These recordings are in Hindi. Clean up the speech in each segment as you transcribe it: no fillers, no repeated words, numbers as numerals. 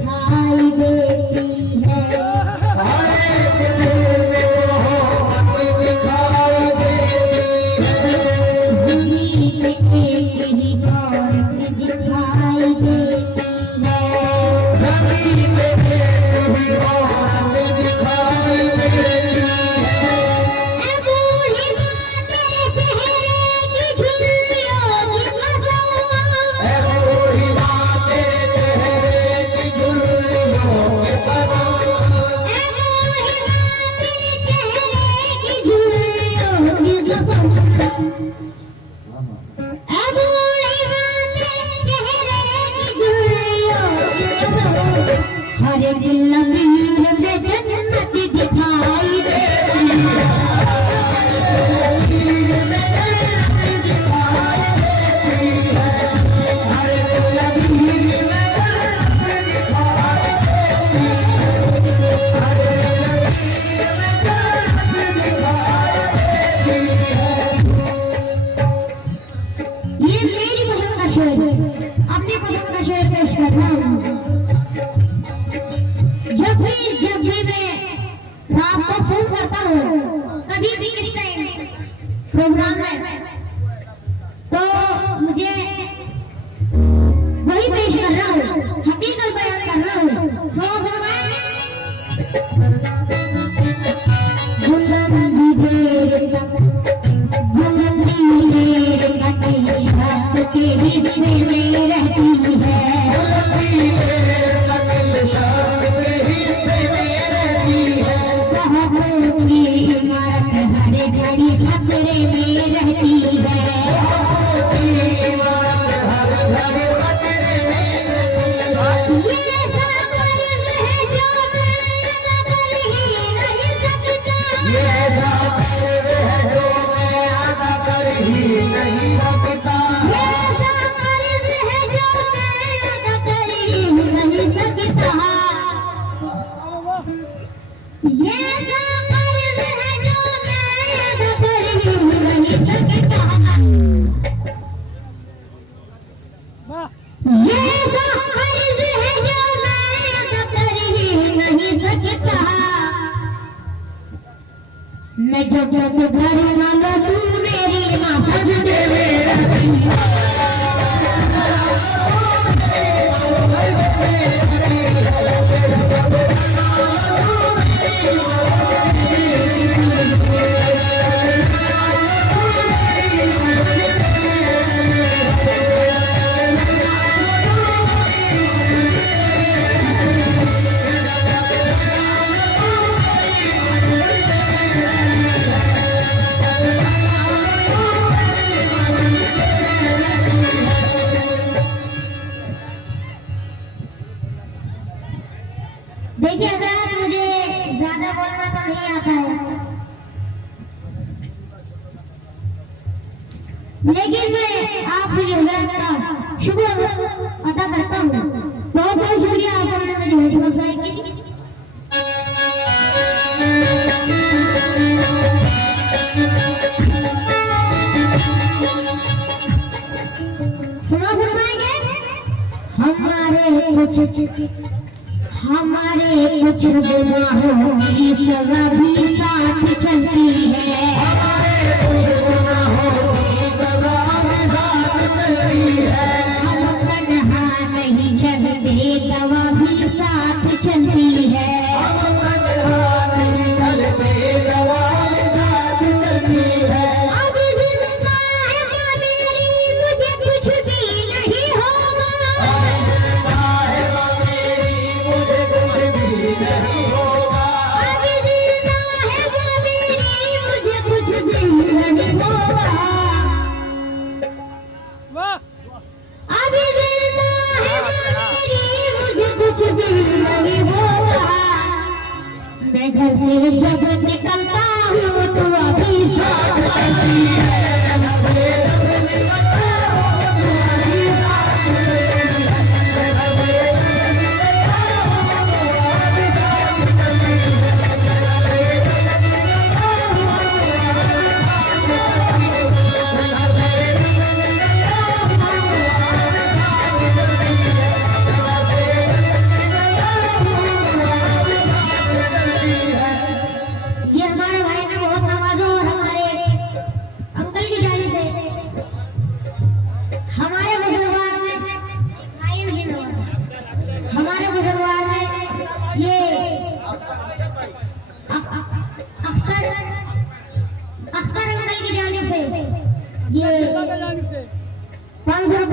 दिखाई देती है। हर एक दिल में मोहब्बत दिखाई देती है। ज़मीं पे एक ही औरत दिखाई देती है। ज़मीं पे एक ही औरत दिखाई देती है। ऐ बूढ़ी माँ तेरे चेहरे की झुर्रियों की कसम। ऐ बूढ़ी माँ तेरे चेहरे की झुर्रियों की कसम। ऐ बूढ़ी माँ तेरे चेहरे की झुर्रियों की कसम। ऐ बूढ़ी माँ तेरे चेहरे की झुर्रियों की कसम। हर दिल लकीर में जन्नत दिखाई देती है। ये मेरी पसंद का शेर है, अपनी पसंद का शेर पेश कर रहा हूँ। जब भी मैं रात को फोन करता हूँ, कभी भी इस टाइम प्रोग्राम में, तो मुझे वही पेश कर रहा हूँ, हकीकत बयान कर रहा हूँ। तेरी से में रहती है। इमारत हर घड़ी खतरे में रहती है। ये ऐसा कर्ज है जो मैं अदा कर ही नहीं सकता। ये ऐसा कर्ज है जो मैं अदा कर ही नहीं सकता। ये ऐसा कर्ज है जो मैं अदा कर ही नहीं सकता। ये ऐसा कर्ज है जो मैं अदा कर ही नहीं सकता। ये ऐसा कर्ज है जो मैं अदा कर ही नहीं सकता। मैं जब घर वाला तू मेरी माँ सजदे में रहती है। देखिए हज़रात, मुझे ज्यादा बोलना तो नहीं आता है, लेकिन मैं आप मेरे हज़रात का शुक्र अदा करता हूँ। बहुत बहुत शुक्रिया आपका, मैंने मुझे हौसला अफजाई की। सुना फरमाएंगे हमारे कुछ गुनाहों की सजा भी साथ चलती है। हमारे कुछ गुनाहों की सजा भी साथ चलती है। हम तन्हा नहीं चलते, दवा भी साथ चलती है। हम तन्हा नहीं चलते, दवा भी साथ चलती है। अब जिंदा है वो मेरी, मुझे कुछ भी नहीं होगा। अब जिंदा है वो मेरी, मुझे कुछ भी नहीं होगा। अब जिंदा है वो मेरी, मुझे कुछ भी नहीं होगा। अब जिंदा है वो मेरी, मुझे कुछ भी नहीं होगा। मैं घर से जब निकलता हूँ तो अभी साथ चलती है।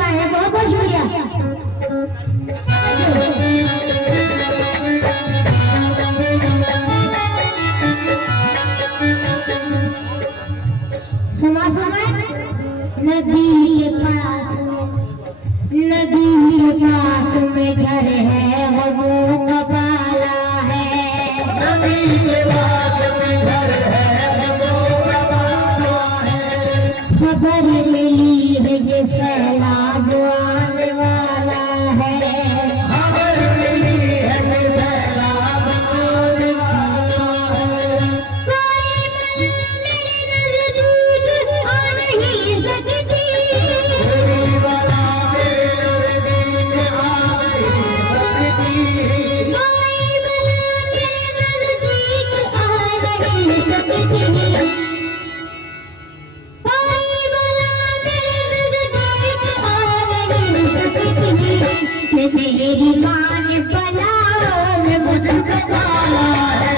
है, बहुत बहुत शुक्रिया। समाज में नदी के पास में घर है, वो कबाला है। नदी के पास में घर है, वो कबाला है। खबर मिली है कि सैलाब आने वाला है। खबर मिली है कि सैलाब आने वाला है। कोई मेरे नजदीक आ नहीं सकती। कोई वाला मेरे नजदीक आ नहीं सकती। कोई मेरे नजदीक आ नहीं सकती। मेरी माँ ने पला में मुझे बताया है।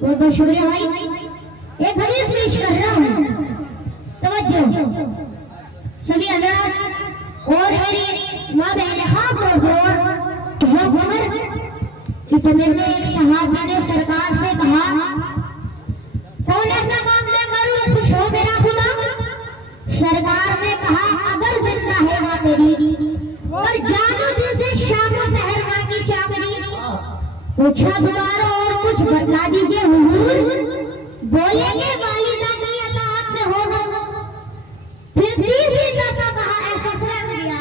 बहुत शुक्रिया भाई। एक हदीस पेश कर रहा हूँ, तवज्जो सभी हजरात और मेरी माँ बहनें खास तौर पर। वो उमर इतने में एक सहाबी ने सरकार से कहा, कौन ऐसा काम मैं करूँ खुश हो मेरा खुदा। सरकार ने कहा, अगर जिंदा है माँ तेरी और जानो दिल से शाम शहर माँ की चाकरी। पूछा दोबारा और कुछ बता दीजिए हुजूर। बोलेंगे वालिदा की अताअत से होगा। फिर तीसरी दफा कहा, ऐसा कर दिया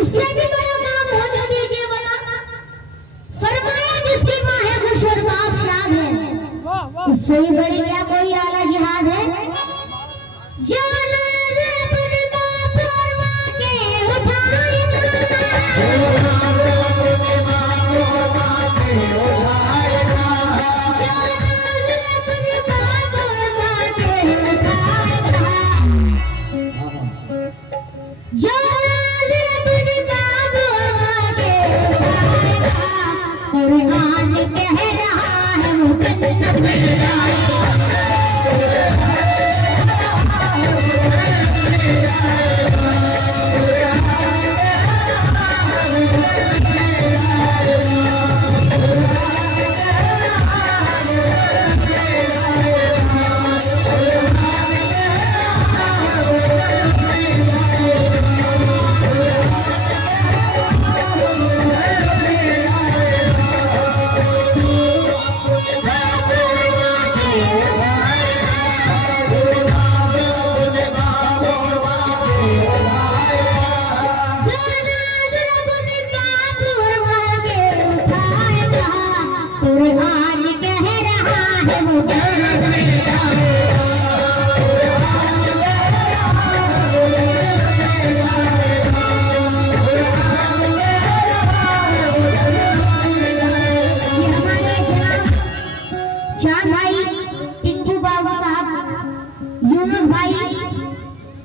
इससे भी बड़ा काम होने दीजिए बना। फरमाया जिसकी माँ है खुश और बाप शाद है, इससे ही बड़ी क्या कोई आला जिहाद है। जाना अपने बाप और माँ के उठाए।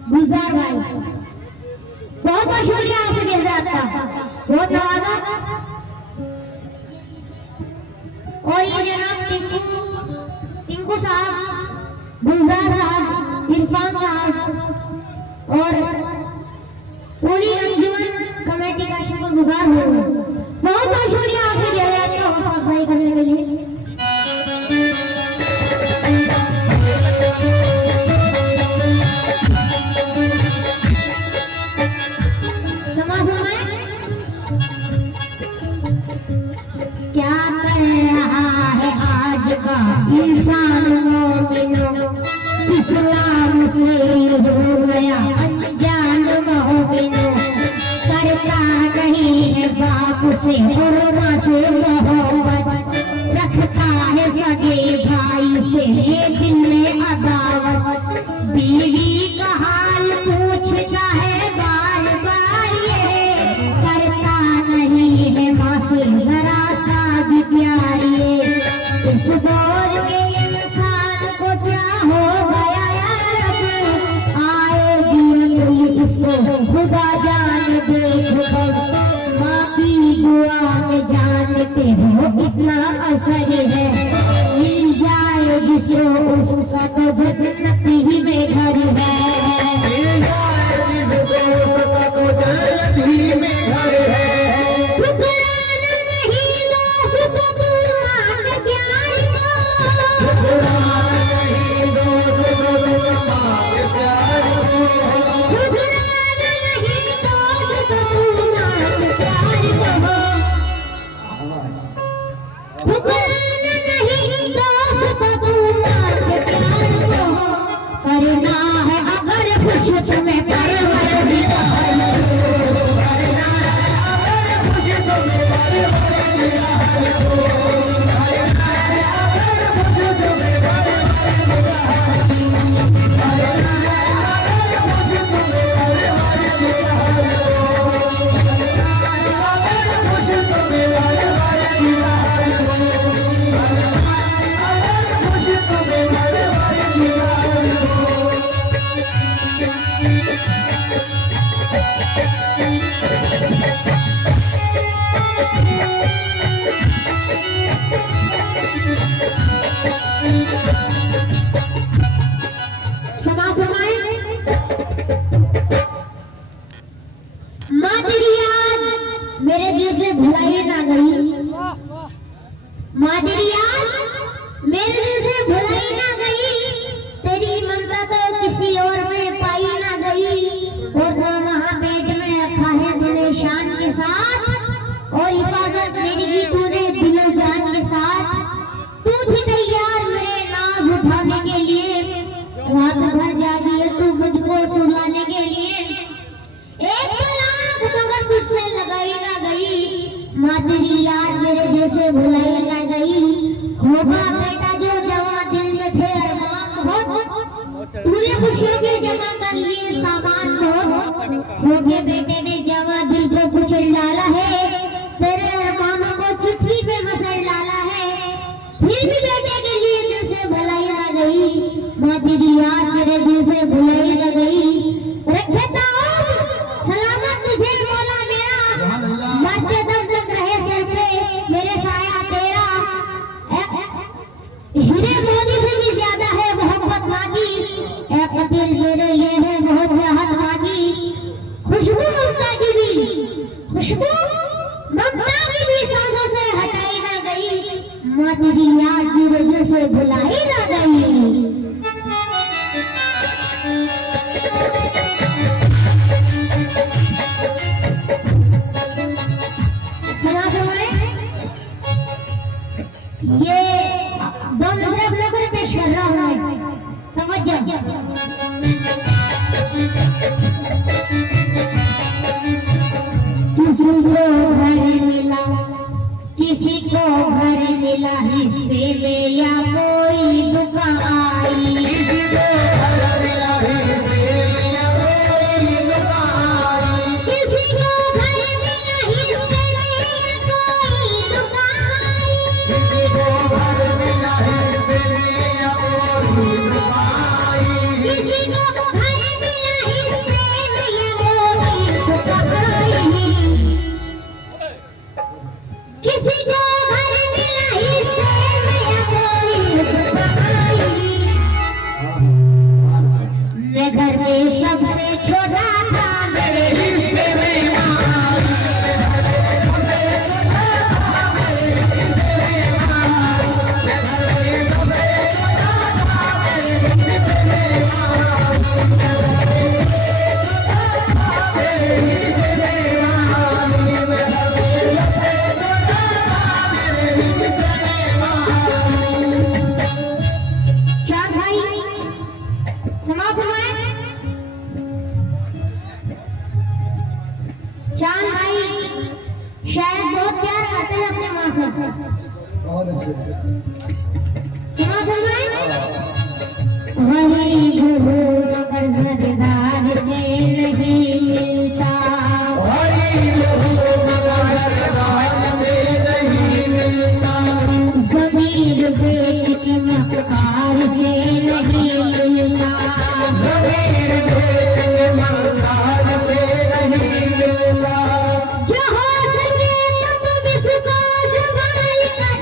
गुलजार भाई, बहुत बहुत शुक्रिया आप सभी हजरात का, बहुत नवाजा। और ये जनाब टिंकू साहब, गुलजार साहब, इरफान साहब और पूरी अंजुमन कमेटी का शुक्रगुजार हूँ। बहुत बहुत शुक्रिया आप सभी हजरात का हौसला अफजाई करने के लिए। क्या कर रहा है आज का इंसान मोमिनो, इस्लाम से हो गया अनजान मोमिनो। करता नहीं है बाप से और माँ से मोहब्बत, रखता है सगे भाई से दिल में अदावत। बीवी का हाल पूछता है बार बार, ये करता नहीं है माँ से जरा सा भी प्यार। ये इस कितना असर है, मिल जाए जिसको उसका तो जन्नत ही में घर है। ठुकराना नहीं दोस्त तू मान प्यार को, ठुकराना नहीं दोस्त तू मान प्यार को, ठुकराना नहीं दोस्त तू मान प्यार को। करना है अगर कुछ तुम्हें माँ तेरी याद मेरे दिल से भुलाई ना गई, माँ तेरी याद मेरे दिल से भुलाई ना गई, तेरी ममता तो किसी और में पाई ना गई। और वो वहाँ पेट में रखा है तूने शान के साथ, और हिफाजत मेरी की तूने दिलो जान के साथ। तू थी तैयार मेरे नाज उठाने के लिए, रात भर जागी है तू मुझको सुलाने के लिए। एक लाख मगर तुझसे लगाई ना गई, माँ तेरी याद मेरे दिल से भुलाई ना गई। होगा बेटा जो जवां दिल में थे अरमान बहुत, तूने खुशियों के जमा कर लिए सामान बहुत। होगे बेटे ने जवां दिल को कुचल डाला है, तेरे अरमानों को चुटकी पे मसल डाला है। फिर भी बेटे के लिए दिल से भुलाई ना गई, माँ तेरी याद मेरे दिल से भुलाई ना गई। रखे सलामत तुझे मौला मेरा, मरते दम तक रहे सिर पे मेरे साया तेरा। हीरे मोदी से भी ज्यादा है मोहब्बत मांगी, ए कतिल मेरे लिए है बहुत चाहत मांगी। खुशबू ममता की भी, खुशबू ममता की भी सांसों से हटाई ना गई, माँ तेरी याद मेरे दिल से भुलाई ना गई। ये दो नजर ब्लॉगर पेश कर रहा हूँ, समझ जाओ। किसी को घर मिला, किसी को घर मिला हिस्से में या कोई दुकान आई, किसी को घर मिला हिस्से में या कोई दुकान आई, किसी को घर मिला हिस्से में या कोई दुकान आई, किसी को घर मिला हिस्से में या कोई दुकान आई, किसी को घर मिला हिस्से में या कोई दुकान आई, किसी को घर मिला हिस्से में या कोई दुकान आई। मैं घर में सबसे छोटा था, मेरे हिस्से में माँ, चार भाई समाज में, चार भाई शायद बहुत प्यार करते हैं अपने माँ से, बहुत अच्छे समाज में वही मगर जरदार से नहीं मिलता, वही मगर जरदार से नहीं मिलता, ज़मीर बेच के मक्कार से नहीं मिलता, ज़मीर बेच के मक्कार से नहीं मिलता। जो हो सके तो तुम इसको संभाल कर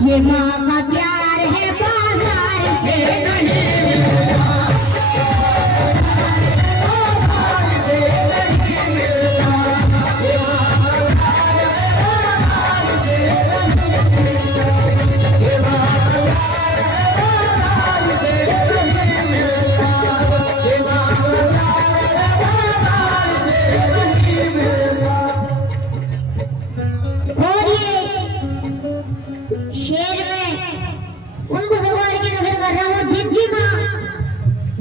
ये माँ का प्यार है बाजार से नहीं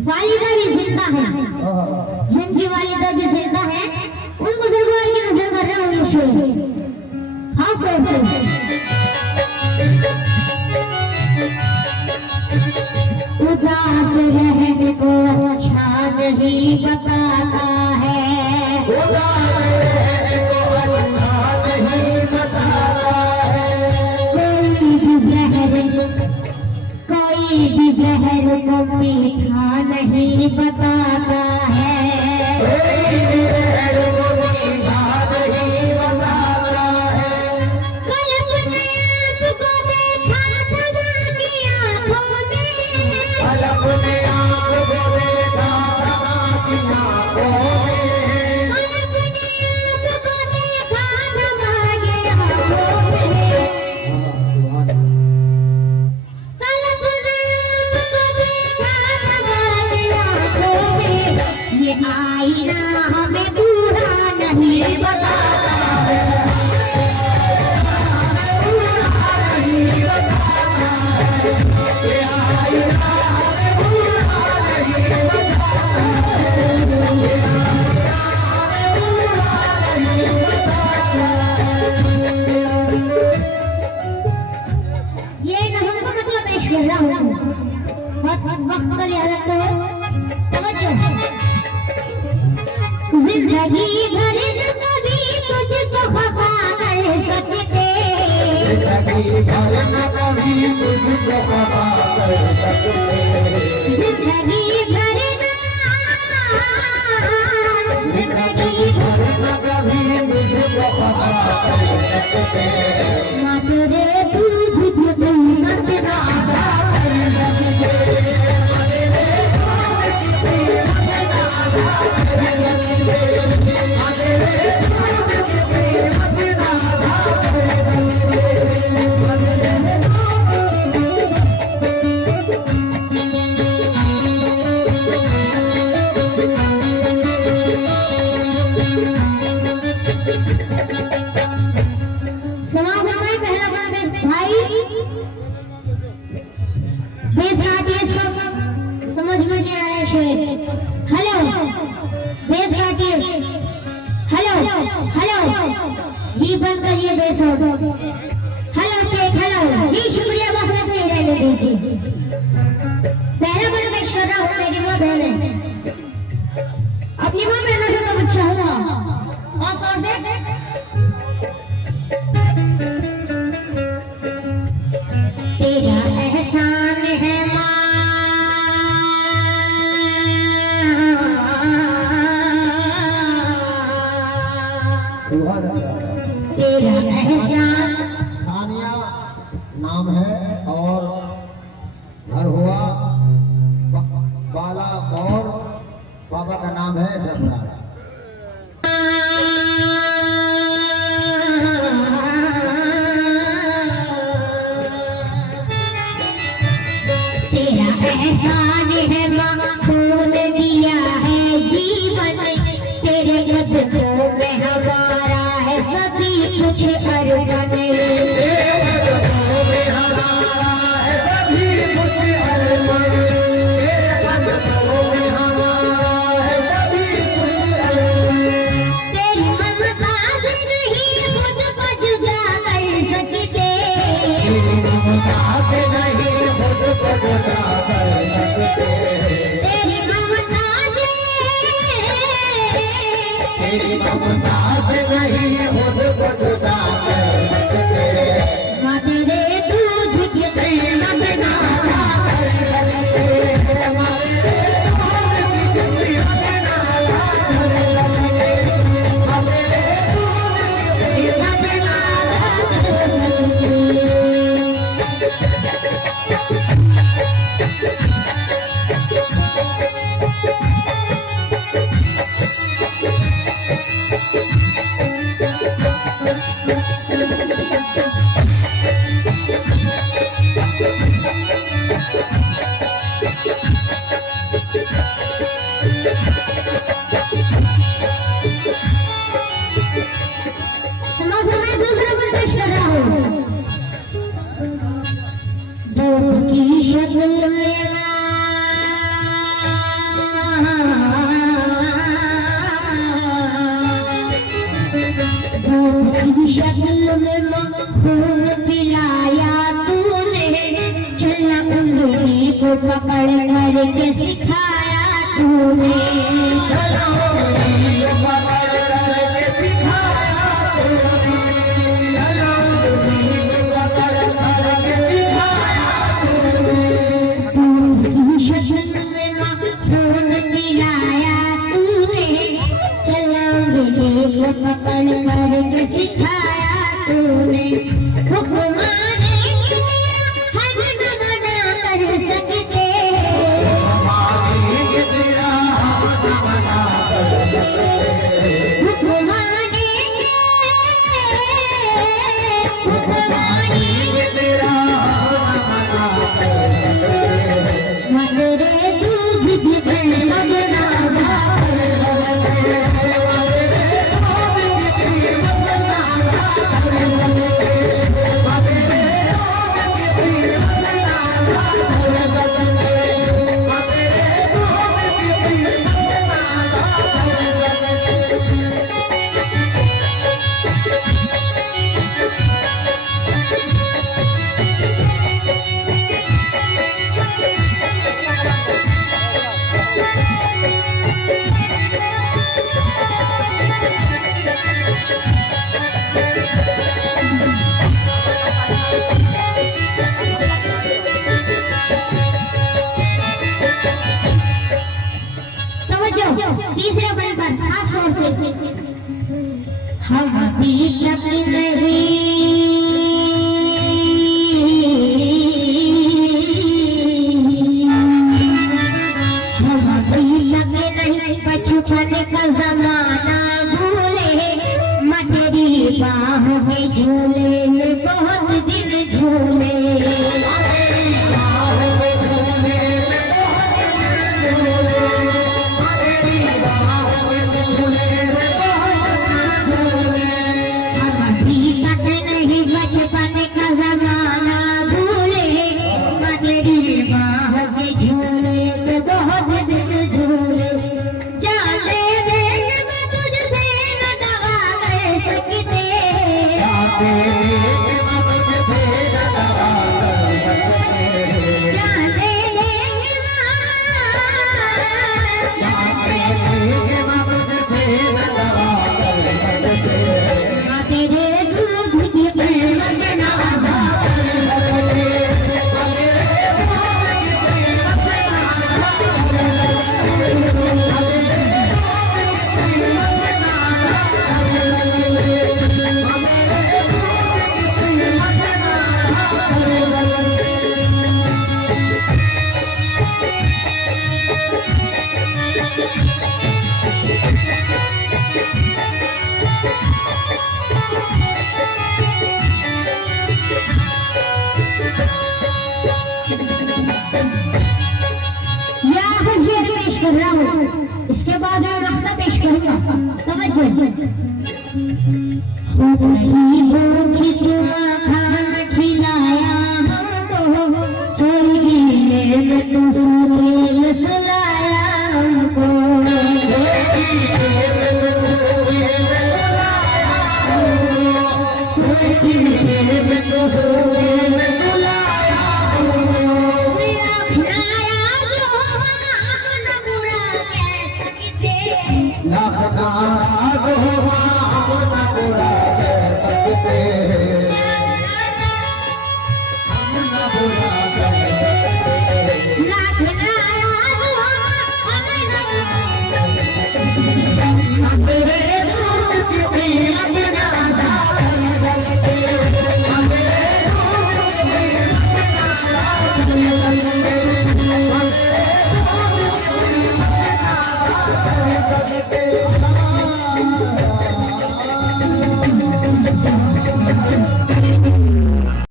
वालिदा भी जिंदा है, जिनकी वालिदा भी जिंदा है, उन बुजुर्गों की नजर कर रहा हूँ ये शेर खास तौर से। उदास रहने को अच्छा नहीं बताता है, उदास रहने को अच्छा नहीं बताता है, कोई भी जहर को मीठा नहीं बताता है, कोई भी जहर को मीठा नहीं बताता है। कल अपने आप को देखा तुम्हारी आँखों में, कल अपने आप को देखा तुम्हारी आँखों में, कल अपने आप को देखा तुम्हारी आँखों में, कल अपने आप को देखा तुम्हारी आँखों में। ये आईना हमें बुरा नहीं बताता है, ये नज़र का मतलब पेश कर रहा हूँ। बहुत वक्त का लिहाज रखते हुए समझो। जिंदगी भर कभी तुझको खफा कर सकते, जिंदगी भर न कभी तुझको खफा कर सकते, जिंदगी भर जिंदगी भर न कभी तुझको खफा कर सकते, मत रे तुझ मत ना समाज में पहला बात भाई देश का देश को समझ में नहीं आ रहा है शेर। हेलो देश का देश, हेलो हेलो जी बंद करिए देश हो, हेलो चेक हेलो जी शुक्रिया बस ऐसे ही रहने दीजिए। पहला बार पेश कर रहा हूँ मेरी माँ बहन है, अपनी माँ बहनों से तो अच्छा होगा खास तौर से तेरा एहसान है माँ, तेरा एहसान। सानिया नाम है और घर हुआ बाला और बाबा का नाम है जफरा। तेरा एहसान है माँ, तूने दिया है जीवन, तेरे कदमों में हमारा है सभी कुछ अर्पण। मैं दूसरा पर पेश कर रहा हूँ। दूध की शक्ल में शक्ल में खून पिलाया तूने, चलना उंगली को पकड़ करके सिखाया तूने, चलो उंगली को पकड़ करके सिखाया तूने, चलो उंगली को पकड़ करके सिखाया तूने। दूध की शक्ल में खून पिलाया तूने, चलना उंगली को पकड़ करके सिखाया तूने, हुक्म माने हज न मना कर सकते, हुक्म माने मदरे दूध की मदरा तीसरे बल पर खास तौर से हम अभी तक नहीं बचपन का जमाना भूले, मटेरी बाहों में झूले में बहुत दिन झूले, इसके बाद मैं रास्ता पेश करूंगा। तवज्जो खुद नहीं भूखी तुम खाना खिलाया हमको, सोई में तुम